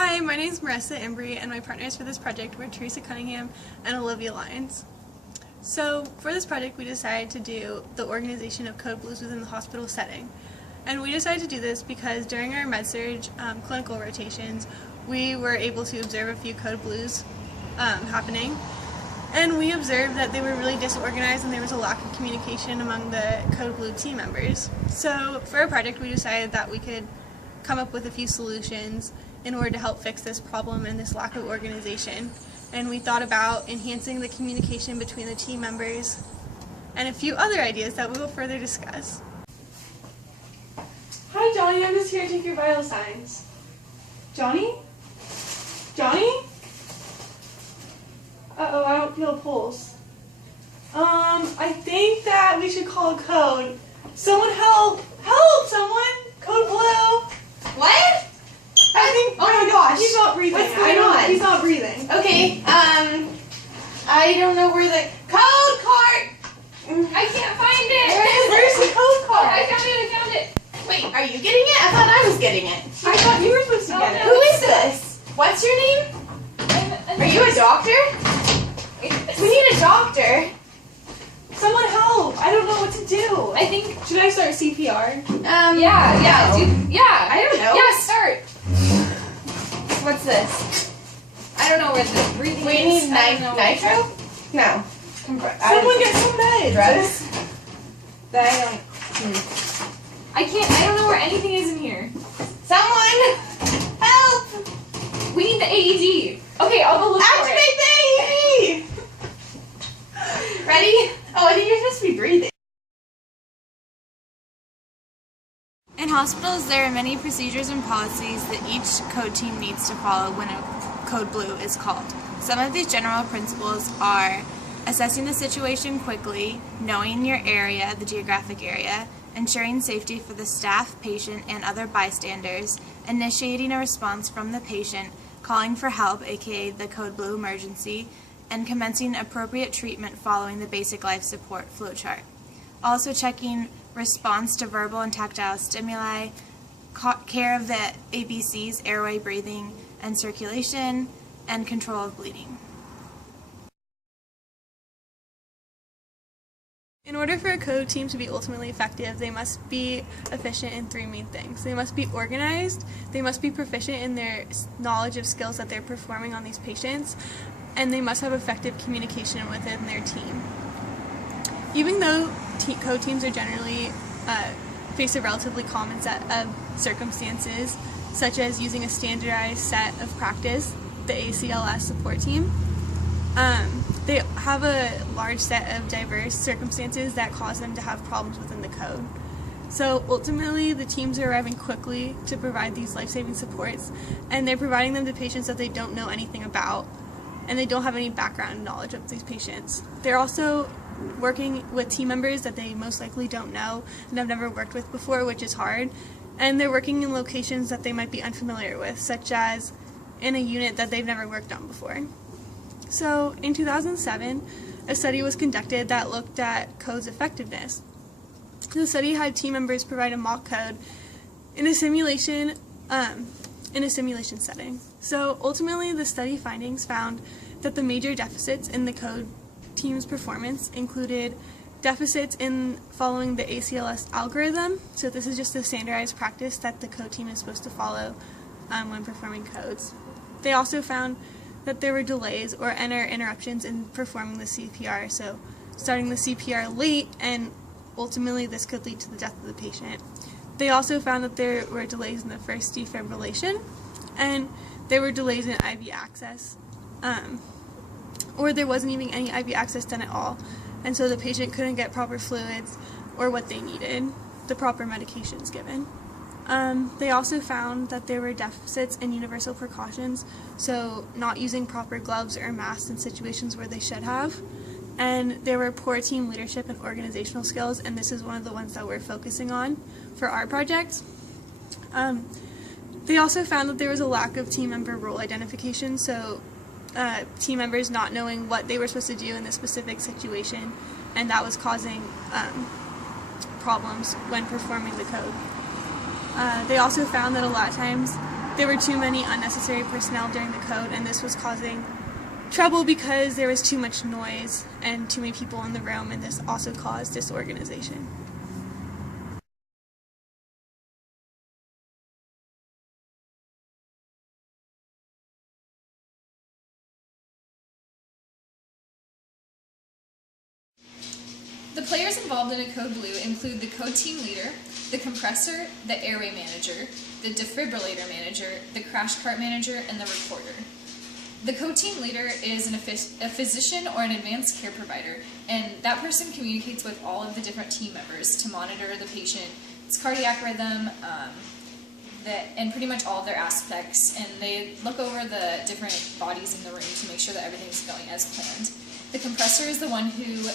Hi, my name is Marissa Embry, and my partners for this project were Teresa Cunningham and Olivia Lyons. So for this project we decided to do the organization of code blues within the hospital setting. And we decided to do this because during our med-surg clinical rotations we were able to observe a few code blues happening. And we observed that they were really disorganized and there was a lack of communication among the code blue team members. So for our project we decided that we could come up with a few solutions in order to help fix this problem and this lack of organization. And we thought about enhancing the communication between the team members and a few other ideas that we will further discuss. Hi Johnny, I'm just here to take your vital signs. Johnny? Johnny? Uh-oh, I don't feel a pulse. I think that we should call code. Someone help! Help! Someone! Code blue! What? I think. Oh my gosh. He's not breathing. What's going on? He's not breathing. Okay, I don't know where the code card. I can't find it. Where's the code card? I found it. Wait, are you getting it? I thought I was getting it. I thought you were supposed to get it. Who is this? What's your name? Are you a doctor? We need a doctor. Someone help! I don't know what to do. I think. Should I start CPR? Yeah. I don't know. Yeah, start. What's this? I don't know where the breathing We is. need nitro? No. Someone get some meds. Drugs? That I don't. I don't know where anything is in here. Someone help! We need the AED. Okay, I'll go look for it. Activate the AED! Ready? Oh, I think you're supposed to be breathing. In hospitals, there are many procedures and policies that each code team needs to follow when a code blue is called. Some of these general principles are assessing the situation quickly, knowing your area, the geographic area, ensuring safety for the staff, patient, and other bystanders, initiating a response from the patient, calling for help, aka the code blue emergency, and commencing appropriate treatment following the basic life support flowchart. Also checking response to verbal and tactile stimuli, care of the ABCs, airway, breathing, and circulation, and control of bleeding. In order for a code team to be ultimately effective, they must be efficient in three main things. They must be organized, they must be proficient in their knowledge of skills that they're performing on these patients, and they must have effective communication within their team. Even though code teams are generally face a relatively common set of circumstances, such as using a standardized set of practice, the ACLS support team, they have a large set of diverse circumstances that cause them to have problems within the code. So ultimately, the teams are arriving quickly to provide these life-saving supports, and they're providing them to patients that they don't know anything about, and they don't have any background knowledge of these patients. They're also working with team members that they most likely don't know and have never worked with before, which is hard, and they're working in locations that they might be unfamiliar with, such as in a unit that they've never worked on before. So in 2007, a study was conducted that looked at code's effectiveness. The study had team members provide a mock code in a simulation setting. So ultimately, the study findings found that the major deficits in the code team's performance included deficits in following the ACLS algorithm. So this is just a standardized practice that the code team is supposed to follow when performing codes. They also found that there were delays or interruptions in performing the CPR, so starting the CPR late, and ultimately this could lead to the death of the patient. They also found that there were delays in the first defibrillation, and there were delays in IV access, or there wasn't even any IV access done at all, and so the patient couldn't get proper fluids or what they needed, the proper medications given. They also found that there were deficits in universal precautions, so not using proper gloves or masks in situations where they should have, and there were poor team leadership and organizational skills, and this is one of the ones that we're focusing on for our project. They also found that there was a lack of team member role identification, so team members not knowing what they were supposed to do in this specific situation, and that was causing problems when performing the code. They also found that a lot of times there were too many unnecessary personnel during the code, and this was causing trouble because there was too much noise and too many people in the room, and this also caused disorganization. The players involved in a code blue include the code team leader, the compressor, the airway manager, the defibrillator manager, the crash cart manager, and the recorder. The code team leader is a physician or an advanced care provider, and that person communicates with all of the different team members to monitor the patient's cardiac rhythm, and pretty much all of their aspects, and they look over the different bodies in the room to make sure that everything's going as planned. The compressor is the one who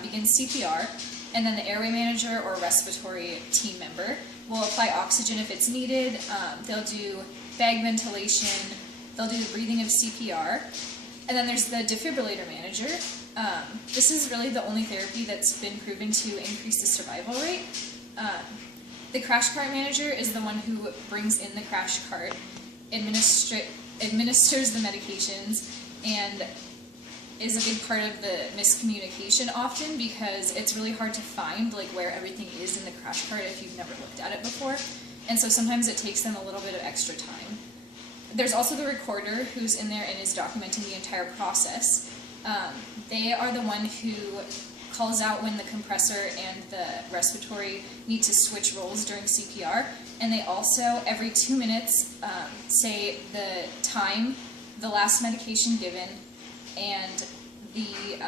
begins CPR, and then the airway manager or respiratory team member will apply oxygen if it's needed. They'll do bag ventilation, they'll do the breathing of CPR, and then there's the defibrillator manager. This is really the only therapy that's been proven to increase the survival rate. The crash cart manager is the one who brings in the crash cart, administers the medications, and is a big part of the miscommunication often because it's really hard to find like where everything is in the crash cart if you've never looked at it before, and so sometimes it takes them a little bit of extra time. There's also the recorder who's in there and is documenting the entire process. They are the one who calls out when the compressor and the respiratory need to switch roles during CPR, and they also every 2 minutes say the time, the last medication given, and they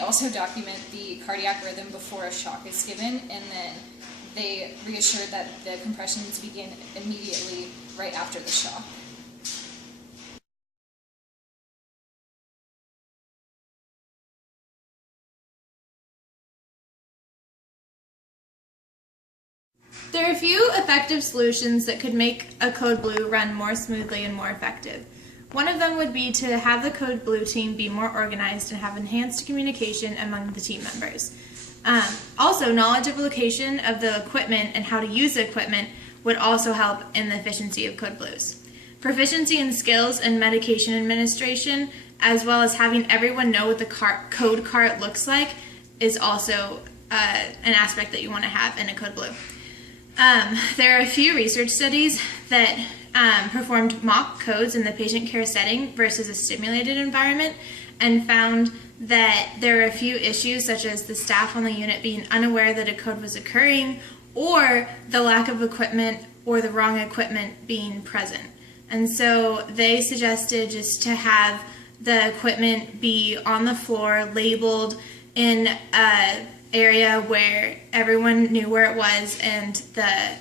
also document the cardiac rhythm before a shock is given, and then they reassure that the compressions begin immediately right after the shock. There are a few effective solutions that could make a code blue run more smoothly and more effective. One of them would be to have the code blue team be more organized and have enhanced communication among the team members. Also, knowledge of location of the equipment and how to use the equipment would also help in the efficiency of code blues. Proficiency in skills and medication administration, as well as having everyone know what the code cart looks like, is also an aspect that you want to have in a code blue. There are a few research studies that performed mock codes in the patient care setting versus a stimulated environment and found that there are a few issues such as the staff on the unit being unaware that a code was occurring or the lack of equipment or the wrong equipment being present. And so they suggested just to have the equipment be on the floor, labeled in an area where everyone knew where it was, and the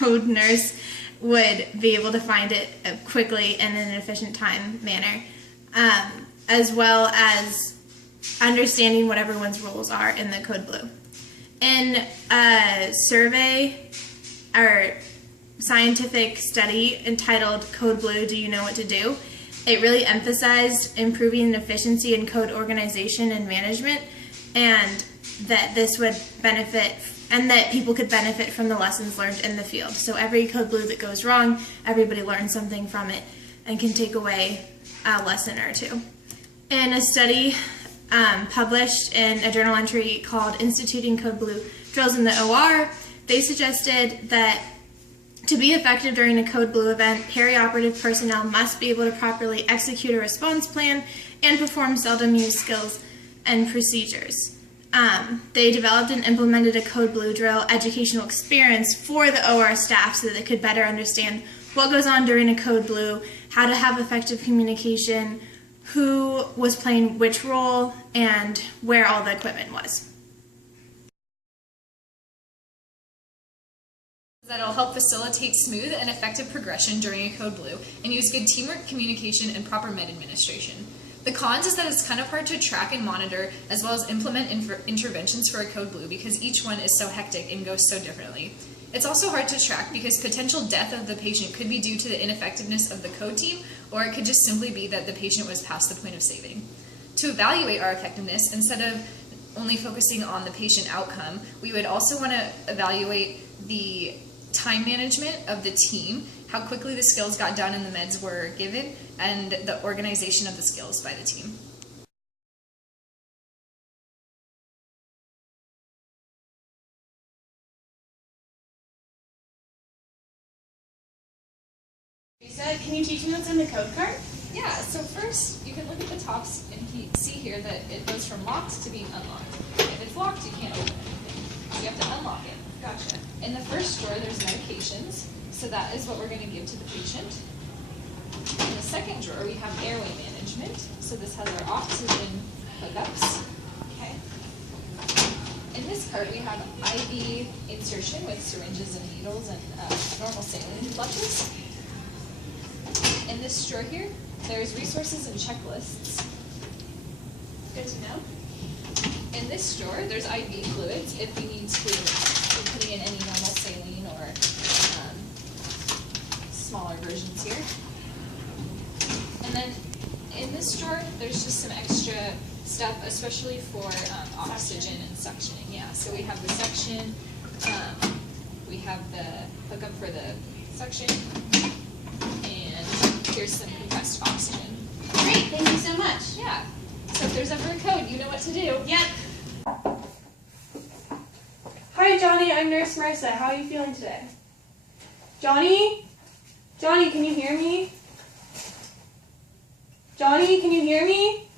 code nurse would be able to find it quickly and in an efficient time manner, as well as understanding what everyone's roles are in the code blue. In a survey or scientific study entitled Code Blue, Do You Know What to Do?, it really emphasized improving efficiency in code organization and management, and that this would benefit and that people could benefit from the lessons learned in the field. So every code blue that goes wrong, everybody learns something from it and can take away a lesson or two. In a study published in a journal entry called Instituting Code Blue Drills in the OR, they suggested that to be effective during a code blue event, perioperative personnel must be able to properly execute a response plan and perform seldom used skills and procedures. They developed and implemented a code blue drill educational experience for the OR staff so that they could better understand what goes on during a code blue, how to have effective communication, who was playing which role, and where all the equipment was. That'll help facilitate smooth and effective progression during a code blue and use good teamwork, communication, and proper med administration. The cons is that it's kind of hard to track and monitor as well as implement interventions for a code blue because each one is so hectic and goes so differently. It's also hard to track because potential death of the patient could be due to the ineffectiveness of the code team, or it could just simply be that the patient was past the point of saving. To evaluate our effectiveness, instead of only focusing on the patient outcome, we would also want to evaluate the time management of the team, how quickly the skills got done and the meds were given, and the organization of the skills by the team. Lisa, can you teach me what's in the code card? Yeah, so first you can look at the tops and see here that it goes from locked to being unlocked. If it's locked, you can't open anything. So you have to unlock it. Gotcha. In the first drawer, there's medications, so that is what we're going to give to the patient. In the second drawer, we have airway management, so this has our oxygen hookups. Okay. In this cart, we have IV insertion with syringes and needles and normal saline flushes. In this drawer here, there's resources and checklists. Good to know. In this drawer, there's IV fluids if we need to be putting in any normal saline or smaller versions here. And then in this drawer, there's just some extra stuff, especially for oxygen and suctioning. Yeah, so we have the suction, we have the hookup for the suction, and here's some compressed oxygen. Great, thank you so much. Yeah, so if there's ever a code, you know what to do. Yep. Hi, Johnny. I'm Nurse Marissa. How are you feeling today? Johnny? Johnny, can you hear me? Johnny, can you hear me?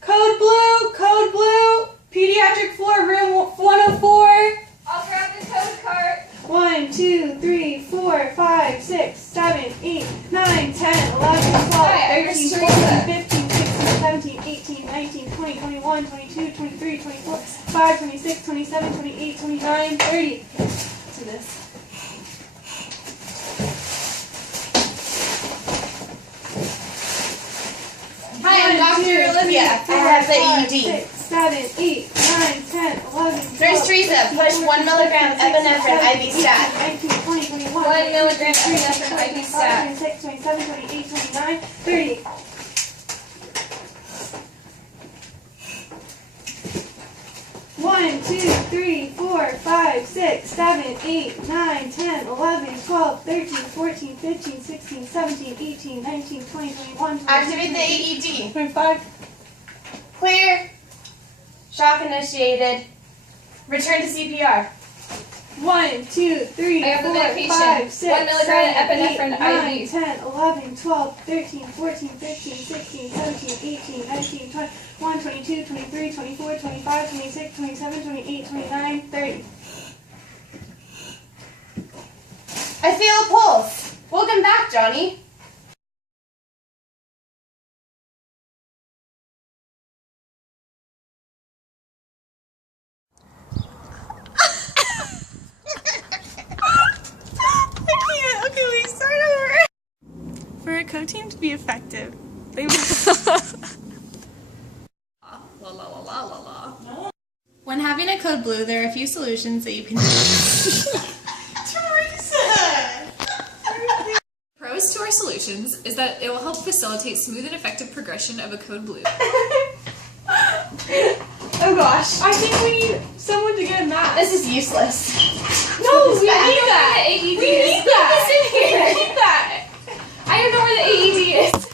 Code blue, pediatric floor, room 104. I'll grab the code cart. 1, 2, 3, 4, 5, 6, 7, 8, 9, 10, 11, 12, 13, 14, 15, 16, 17, 18, 19, 20, 21, 22, 23, 24, 25, 26, 27, 28, 29, 30. To this. Hi, I'm Dr. Olivia. I have the EED. 6, 7, 8, 9, 10, 11, 12, Nurse Teresa, push 1 milligram epinephrine IV stat. 19, 20, 21, 1 milligram epinephrine IV stat. 26, 27, 28, 29, 30. One, 2, 3, 4, 5, 6, 7, 8, 9, 10, 11, 12, 13, 14, 15, 16, 17, 18, 19, 20, 21, 22, Activate the AED. 25. Clear. Shock initiated. Return to CPR. 1, 2, 3, I have the 4, medication. 5, 6, 1 milligram 7, 8, epinephrine 9, IV. 10, 11, 12, 13, 14, 15, 16, 17, 18, 19, 20, 21, 22, 23, 24, 25, 26, 27, 28, 29, 30. I feel a pulse. Welcome back, Johnny. Okay, we start over. For a code team to be effective, they must. La la la la la la. When having a code blue, there are a few solutions that you can use. Pros to our solutions is that it will help facilitate smooth and effective progression of a code blue. Oh gosh. I think we need someone to get a mask. This is useless. No, we need I that. don't know where the AED We is. need that. Put this in here. We need that. I don't know where the AED is.